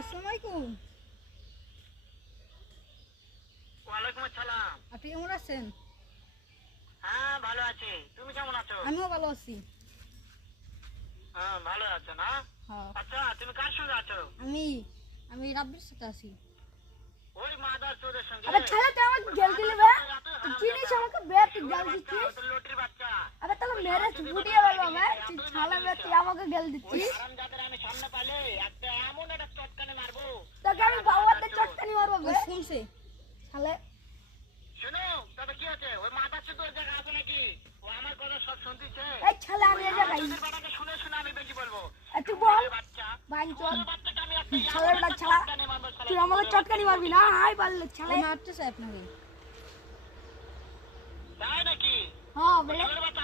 আসসালামু আলাইকুম। ওয়ালাইকুম আসসালাম। আপনি কেমন আছেন? হ্যাঁ ভালো আছি, তুমি কেমন আছো? আমিও ভালো আছি। হ্যাঁ ভালো আছো না? হ্যাঁ, আচ্ছা তুমি কার সঙ্গে আছো? আমি আমি রাব্বির সাথে আছি। ওই মাদার চোদের সঙ্গে। আবে শালা তুই আমাকে গেল দিলি বে, তুই চিনিস আমাকে বে, তুই গেল দিচ্ছিস। তোর লটির বাচ্চা। আবে তোকে মেরে ফুটিয়ে বলবো বে, তুই শালা বে, তুই আমাকে গেল ওই দিচ্ছিস। হারামজাদার আমি সামনে পাইলে একটা এমন একটা চটকানে মারবো। তোকে আমি বাবাতে চটকানি মারবো ও বে শুনছে। শালা। শোনো তবে কি আছে, ওই মাদার চোদ ওই জায়গা আছে নাকি? ও আমার কথা সব শুনতিছে। এই শালা আমি এই জায়গায় তোদের বাবাকে শুনে শুনে আমি বেশি বলবো। তুই বল বাচ্চা ভাই চল তোর বাচ্চাকে আমি একটা শালার বাচ্চা শালা, চটকানে মারবো শালা। তুই আমাকে চটকানি মারবি না, হাই বললে শালা। ও মারতেছে আপনাকে। তাই নাকি? হ্যাঁ বলে তোর বাচ্চা